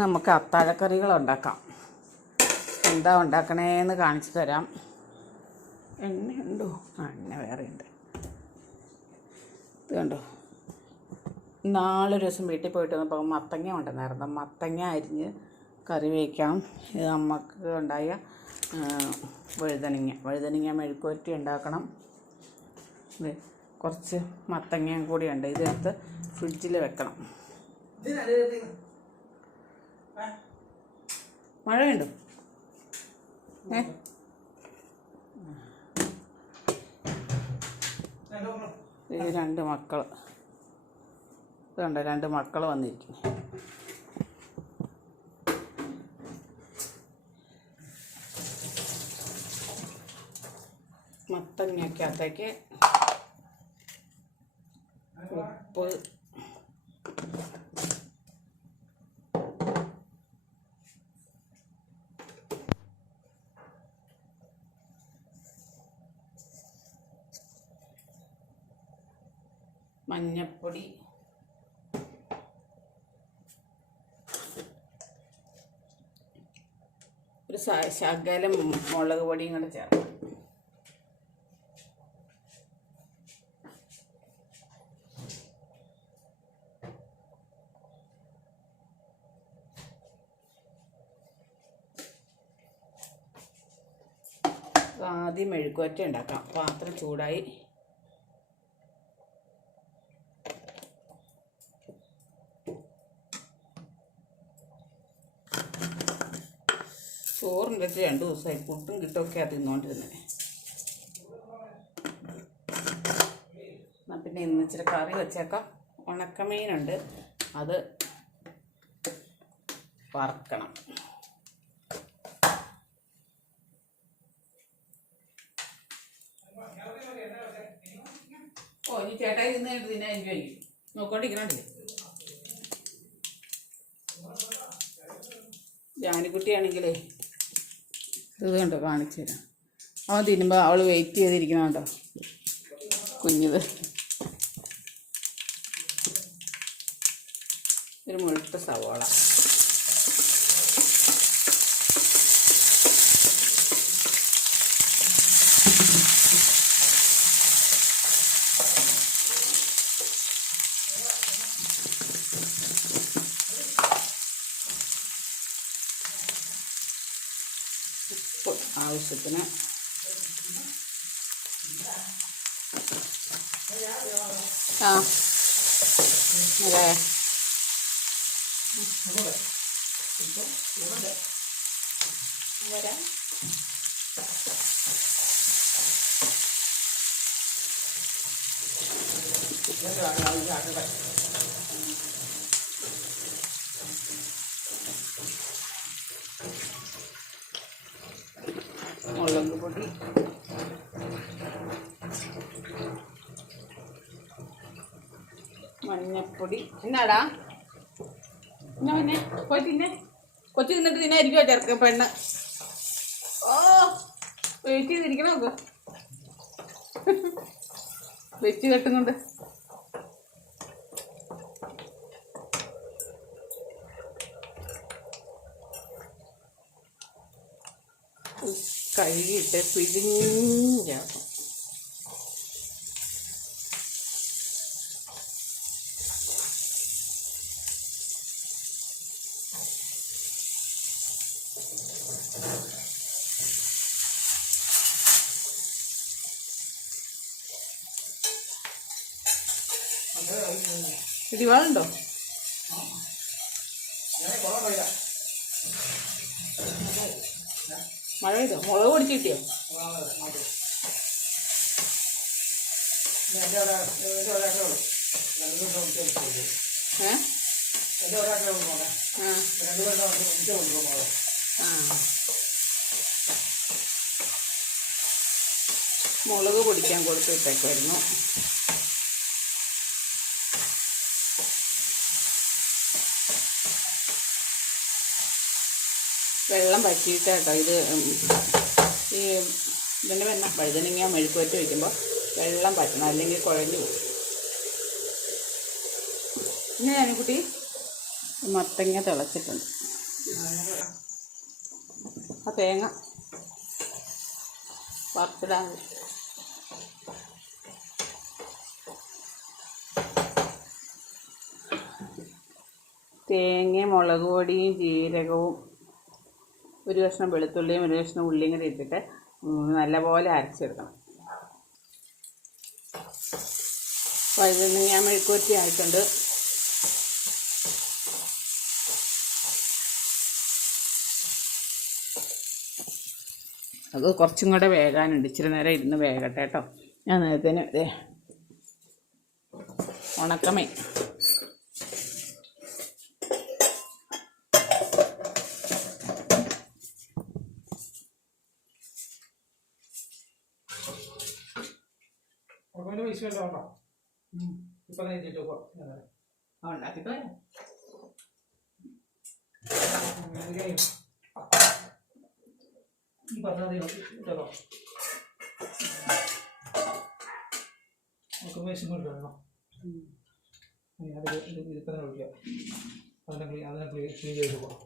നമുക്ക് അത്താഴക്കറികൾ ഉണ്ടാക്കാം എന്താ ഉണ്ടാക്കണേന്ന് കാണിച്ചു തരാം. എണ്ണയുണ്ടോ? ആ എണ്ണ വേറെ ഉണ്ട് ഇത് കണ്ടോ? ഒരു ദിവസം വീട്ടിൽ പോയിട്ട് വന്നപ്പോൾ മത്തങ്ങ ഉണ്ടെന്നായിരുന്നു മത്തങ്ങ അരിഞ്ഞ് കറി വയ്ക്കാം ഇത് നമുക്ക് ഉണ്ടായ വഴുതനങ്ങ. വഴുതനങ്ങ മെഴുക്കുവരട്ടി ഉണ്ടാക്കണം. ഇത് കുറച്ച് മത്തങ്ങയും കൂടി ഉണ്ട്. ഇതെടുത്ത് ഫ്രിഡ്ജിൽ വെക്കണം. മഴയുണ്ടോ ഏ? രണ്ട് മക്കൾ ഇതുണ്ട് രണ്ട് മക്കൾ വന്നിരിക്കുന്നു. മത്തങ്ങയ്ക്കകത്തേക്ക് ഉപ്പ് മഞ്ഞപ്പൊടി ഒരു ശകലം മുളക് പൊടിയും കൂടെ ചേർക്കാം ആദ്യം മെഴുക്കുവറ്റ ഉണ്ടാക്കാം. പാത്രം ചൂടായി. ചോറിന്റെ വെച്ച് രണ്ട് ദിവസമായി. പുട്ടും കിട്ടുമൊക്കെ അത് തിന്നുകൊണ്ടിരുന്നത് എന്നാൽ പിന്നെ ഇന്ന് ഇച്ചിരി കറി വെച്ചേക്കാം. ഉണക്കമീനുണ്ട്. അത് വറക്കണം. ഓ ഇനി ചേട്ടായി തിന്നു തിന്നായിരിക്കും നോക്കോണ്ടിരിക്കണേ ജാനിക്കുട്ടിയാണെങ്കിലേ ഇത് കണ്ടോ കാണിച്ചു തരാം. അവൻ തിന്നുമ്പോൾ അവൾ വെയിറ്റ് ചെയ്തിരിക്കണുണ്ടോ കുഞ്ഞത്. ഒരു മുഴുത്ത സവാള ഉപ്പ് ആവശ്യത്തിന് ആ അതെ വരാം മുളക് പൊടി മഞ്ഞപ്പൊടി. എന്നാടാ? എന്നാ പിന്നെ? പോയി തിന്നെ. കൊച്ചു തിന്നിട്ട് തിന്നെ തിന്നായിരിക്കുമോ ചെറുക്ക പെണ്ണ്? ഓ വെയിറ്റ് ചെയ്തിരിക്കണം നോക്ക് വെച്ച് കെട്ടുന്നുണ്ട് കഴുകിയിട്ട് പിഴിഞ്ഞാക്കും ഇടിവാളുണ്ടോ പെയ്തോ മുളക് പൊടിച്ച് കിട്ടിയോ മുളക് പൊടിക്കാൻ കൊടുത്ത് വിട്ടേക്കുമായിരുന്നു വെള്ളം വറ്റിയിട്ട് കേട്ടോ ഇത് ഈ ഇതിന്റെ വെണ്ണ വഴുതനങ്ങ മെഴുക്കുവറ്റ് വയ്ക്കുമ്പോൾ വെള്ളം പറ്റണം അല്ലെങ്കിൽ കുഴഞ്ഞു പോകും. ഇങ്ങനെ കുട്ടി മത്തങ്ങ തിളച്ചിട്ടുണ്ട്. ആ തേങ്ങ വറുത്തിടാൻ തേങ്ങയും മുളക് പൊടിയും ജീരകവും ഒരു കഷ്ണം വെളുത്തുള്ളിയും ഒരു കഷ്ണം ഉള്ളിയും കൂടി ഇട്ടിട്ട് നല്ലപോലെ അരച്ചെടുക്കണം. വഴുതനങ്ങ മെഴുക്കുവരട്ടി ആയിട്ടുണ്ട്. അത് കുറച്ചും കൂടെ വേകാനുണ്ട്. ഇച്ചിരി നേരം ഇരുന്ന് വേകട്ടെ കേട്ടോ. ഞാൻ നേരത്തേന് ഉണക്കമേ. ഉറപ്പിന്റെ പൈസ വല്ലതും ഉണ്ടോ ഇപ്പൊ നേരിട്ട് പോ ഉണ്ടാക്കിട്ട് വരാം ഈ പറഞ്ഞത് കേട്ടോ നമുക്ക് പൈസ കൊണ്ടുവരണോ അത് ഇതിപ്പോ തന്നെ വിളിക്കാം അതിനെ ക്ലീൻ അതിനെ ക്ലീൻ ക്ലീൻ ചെയ്ത് പോകാം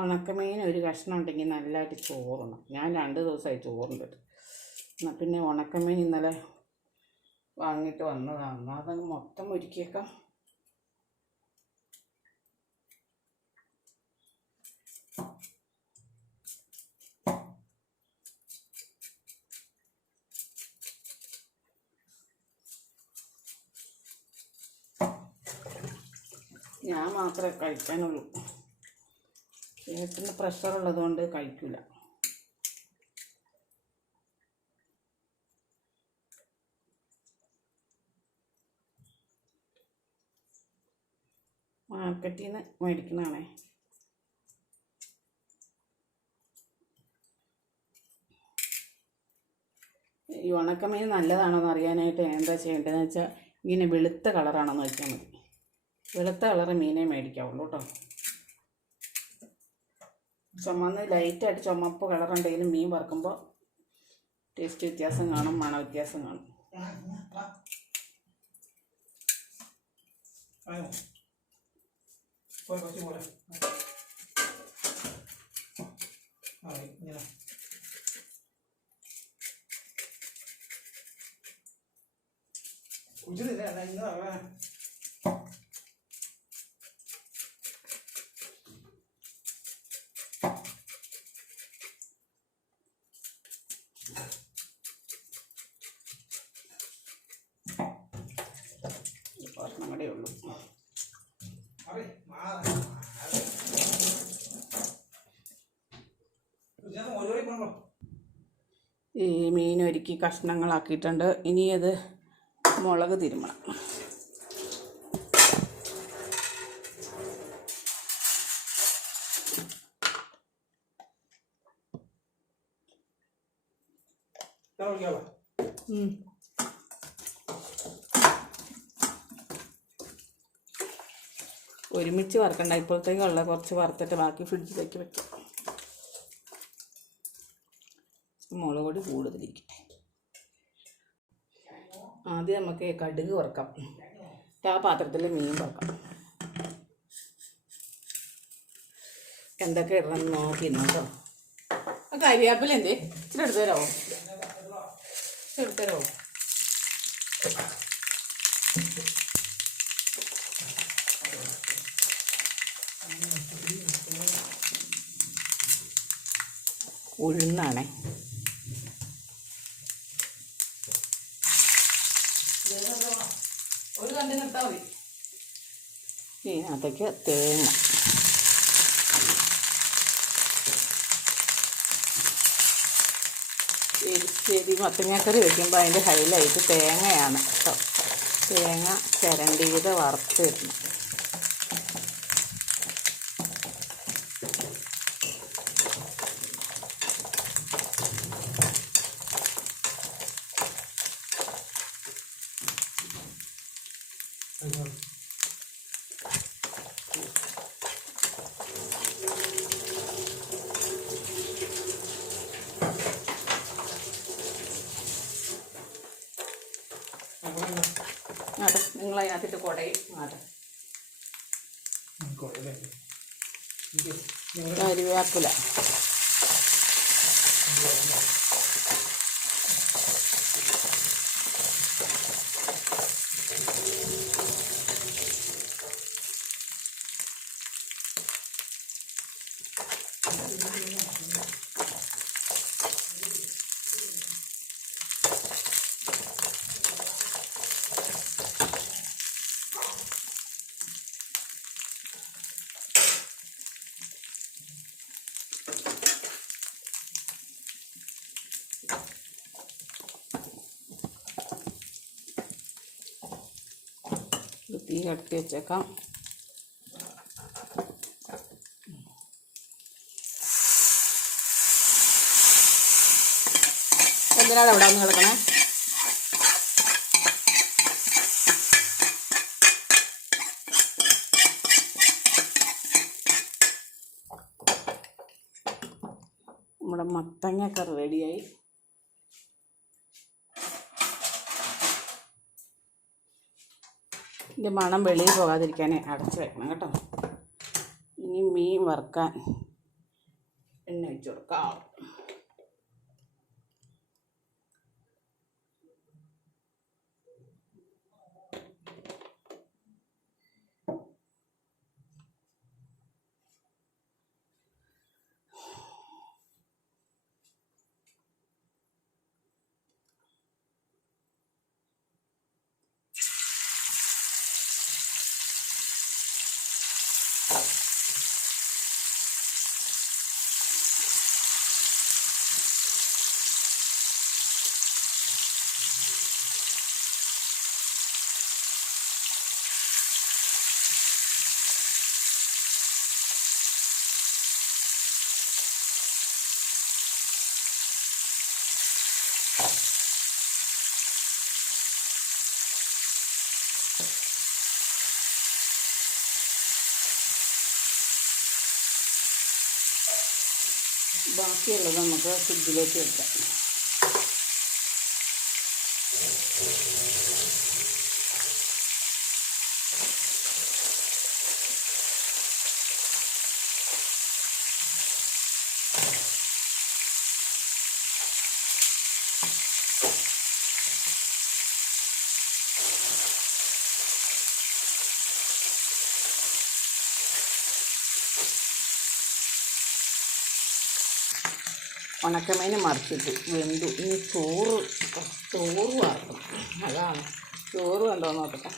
ഉണക്കമീൻ ഒരു കഷ്ണം ഉണ്ടെങ്കിൽ നല്ലതായിട്ട് ചോറണം. ഞാൻ രണ്ട് ദിവസമായി ചോറുണ്ടിട്ട്. എന്നാൽ പിന്നെ ഉണക്കമീൻ ഇന്നലെ വാങ്ങിയിട്ട് വന്നതാണ് അതങ്ങ് മൊത്തം ഒരുക്കിയേക്കാം ഞാൻ മാത്രമേ കഴിക്കാനുള്ളൂ. ചേട്ടന് പ്രഷർ ഉള്ളതുകൊണ്ട് കഴിക്കില്ല മാർക്കറ്റിൽ നിന്ന് മേടിക്കുന്നതാണേ ഈ ഉണക്കമീൻ നല്ലതാണോ അറിയാനായിട്ട് എന്താ ചെയ്യേണ്ടതെന്ന് വെച്ചാൽ ഇങ്ങനെ വെളുത്ത കളറാണോ എന്ന് വെച്ചാൽ മതി. വെളുത്ത കളറ് മീനേ മേടിക്കാവുള്ളൂ കേട്ടോ. ചുമന്ന് ലൈറ്റായിട്ട് ചുമപ്പ് കളറുണ്ടെങ്കിലും മീൻ വറുക്കുമ്പോൾ ടേസ്റ്റ് വ്യത്യാസം കാണും മണ വ്യത്യാസം കാണും. ആയോ പോയി ഈ മീൻ ഒരുക്കി കഷ്ണങ്ങളാക്കിയിട്ടുണ്ട്. ഇനി അത് മുളക് തിരുമണം. ഒരുമിച്ച് വറുക്കണ്ട. ഇപ്പോഴത്തേക്കുള്ള കുറച്ച് വറുത്തിട്ട് ബാക്കി ഫ്രിഡ്ജിലേക്ക് വെക്കാം. ചൂട് കൂടുതലിരിക്കട്ടെ ആദ്യം നമുക്ക് കടുക് വറക്കാം. ആ പാത്രത്തിൽ മീൻ വറക്കാം. എന്തൊക്കെ ഇടണം നോക്കിയിരുന്നു കേട്ടോ ആ കരിവേപ്പില എന്തേ? ഇച്ചിരി എടുത്തു തരാമോ ഉഴുന്നാണേ. ഇതിനകത്തേക്ക് തേങ്ങ. എരിശ്ശേരി മത്തങ്ങാക്കറി വെക്കുമ്പോൾ അതിന്റെ ഹൈലൈറ്റ് തേങ്ങയാണ്. കേട്ടോ തേങ്ങ ചിരണ്ടിയത് വറുത്തിടണം ആട്ടെ നിങ്ങൾ അതിനകത്തിട്ട് കുടയും കരുവേപ്പില. തീ വെച്ചേക്കാം. എന്തിനാണ് അവിടെ വന്ന് കിടക്കണേ? നമ്മുടെ മത്തങ്ങയൊക്കെ റെഡിയായി ഇതിന്റെ മണം വെളിയിൽ പോകാതിരിക്കാൻ അടച്ച് വെക്കണം കേട്ടോ. ഇനി മീൻ വറുക്കാൻ എണ്ണ ഒഴിച്ച് കൊടുക്കാം. ബാക്കിയുള്ളത് നമുക്ക് ഫ്രിഡ്ജിലേക്ക് വെക്കാം ഉണക്കമീൻ മറിച്ചിട്ട് വെന്തു. ഇനി ചോറ് ചോറ് വാർക്കും അതാണ്. ചോറ് കണ്ടോ നോക്കട്ടെ.